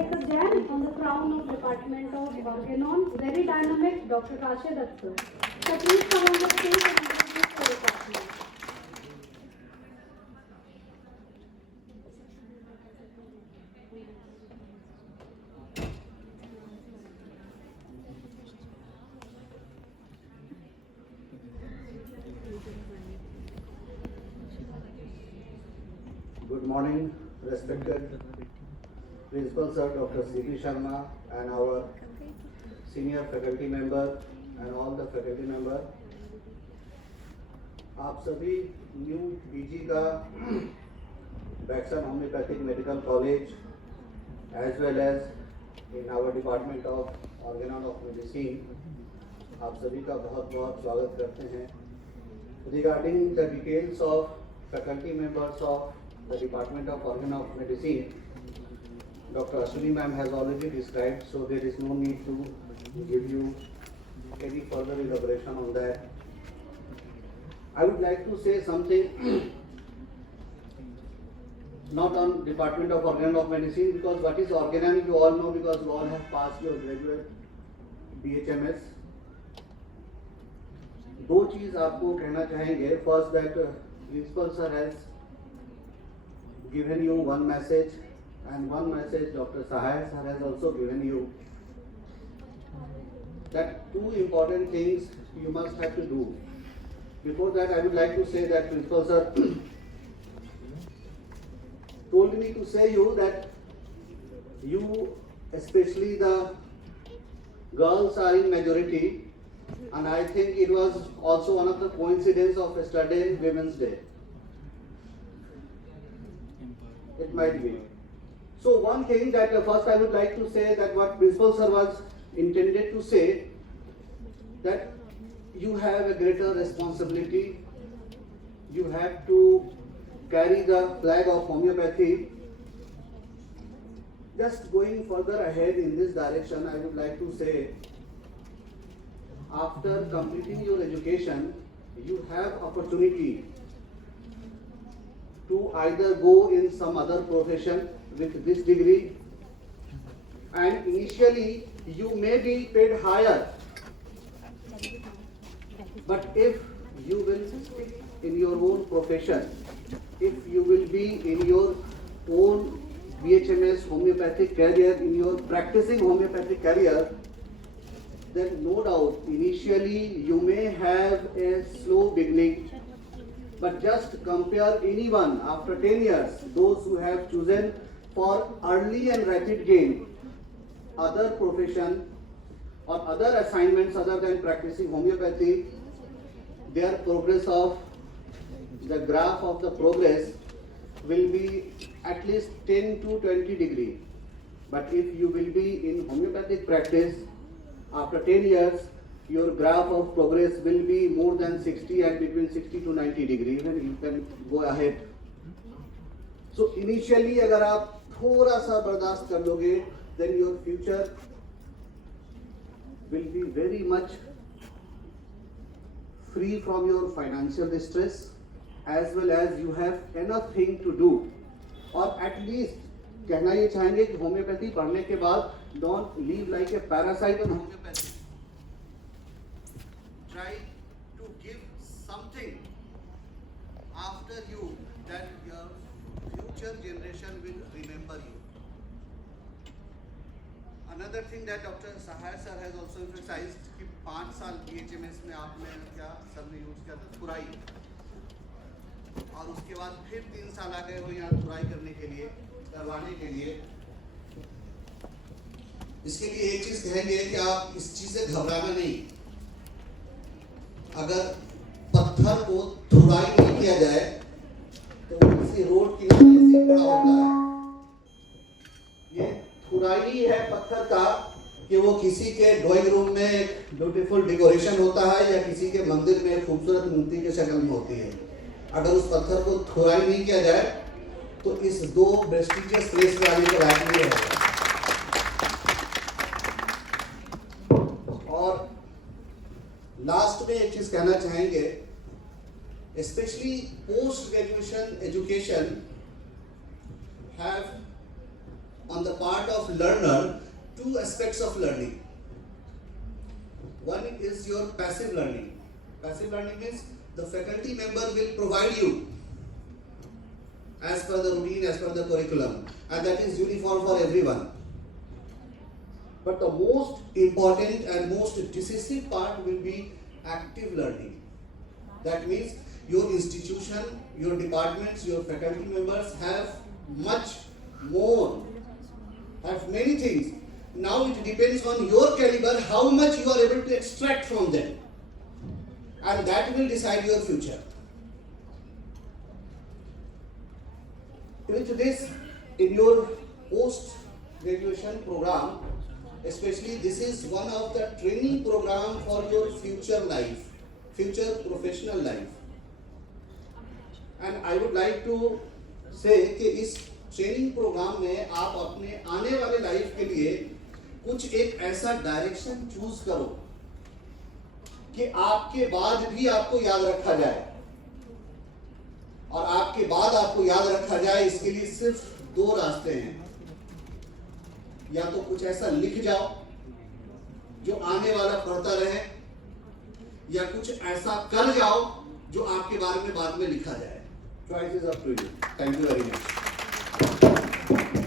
take a gem on the crown of Department of Organon, very dynamic, Dr. Rashid Akhtar. So please come on the stage and introduce the department. Good morning, respected Principal Sir Dr. C.P. Sharma and our senior faculty member and all the faculty member. आप सभी new PG का वैक्सन homeopathic medical college as well as in our department of organon of medicine आप सभी का बहुत बहुत स्वागत करते हैं. Regarding the details of faculty members of the Department of Organ of Medicine, Dr. Ashwini ma'am has already described, so there is no need to give you any further elaboration on that. I would like to say something not on Department of Organ of Medicine, because what is organon you all know, because you all have passed your graduate BHMS. दो चीज आपको कहना चाहेंगे. First that principal sir has given you one message, and one message Dr. Sahai sir has also given you, that two important things you must have to do. Before that, I would like to say that Principal sir told me to say you that you, especially the girls, are in majority, and I think it was also one of the coincidence of yesterday Women's Day. It might be. So one thing that first I would like to say that what Principal Sir was intended to say, that you have a greater responsibility. You have to carry the flag of homeopathy. Just going further ahead in this direction, I would like to say, after completing your education, you have opportunity to either go in some other profession with this degree, and initially you may be paid higher, but if you will stick in your own profession, if you will be in your own BHMS homeopathic career, in your practicing homeopathic career, then no doubt initially you may have a slow beginning. But just compare anyone after 10 years, those who have chosen for early and rapid gain other profession or other assignments other than practicing homeopathy, their progress of the graph of the progress will be at least 10 to 20 degree. But if you will be in homeopathic practice, after 10 years, your graph of progress will be more than 60 and between 60 to 90 degree. Even you can go ahead. So initially, अगर आप थोड़ा सा बर्दाश्त कर लोगे, then your future will be very much free from your financial distress, as well as you have enough thing to do. और at least कहना ये चाहेंगे कि होम्योपैथी पढ़ने के बाद don't live like a parasite on homeopathy. Try to give something after you that your future generation will remember you. Another thing that Dr. Sahai sir has also emphasized कि 5 साल BHMS में आपने क्या sir ने use किया था, थुराई, और उसके बाद फिर 3 साल आ गए हो यहाँ थुराई करने के लिए, करवाने के लिए. इसके लिए एक चीज कहेंगे कि आप इस चीज से घबराना नहीं. अगर पत्थर को थुराई नहीं किया जाए तो किसी रोड की ऐसे बड़ा होता है. ये थुराई है पत्थर का कि वो किसी के ड्राइंग रूम में एक ब्यूटीफुल डेकोरेशन होता है या किसी के मंदिर में खूबसूरत मूर्ति के शक्ल में होती है. अगर उस पत्थर को थुराई नहीं किया जाए तो इस 2 प्रेस्टिजियस प्लेस पे आने के लायक नहीं रहेगा. और लास्ट में एक चीज कहना चाहेंगे, specially post graduation education have on the part of learning learner two aspects of learning. One is your passive learning. Passive learning means the faculty member will provide you as per the routine, as per the curriculum, and that is uniform for everyone. But the most important and most decisive part will be active learning. That means your institution, your departments, your faculty members have much more, have many things. Now it depends on your caliber how much you are able to extract from them, and that will decide your future. With this, in your post-graduation program, especially this is one of the training program for your future life, future professional life. And I would like to say कि इस training programme में आप अपने आने वाले life के लिए कुछ एक ऐसा डायरेक्शन चूज करो कि आपके बाद भी आपको याद रखा जाए, और आपके बाद आपको याद रखा जाए इसके लिए सिर्फ दो रास्ते हैं. या तो कुछ ऐसा लिख जाओ जो आने वाला पढ़ता रहे, या कुछ ऐसा कर जाओ जो आपके बारे में बाद में लिखा जाए. Choice is up to you. Thank you very much.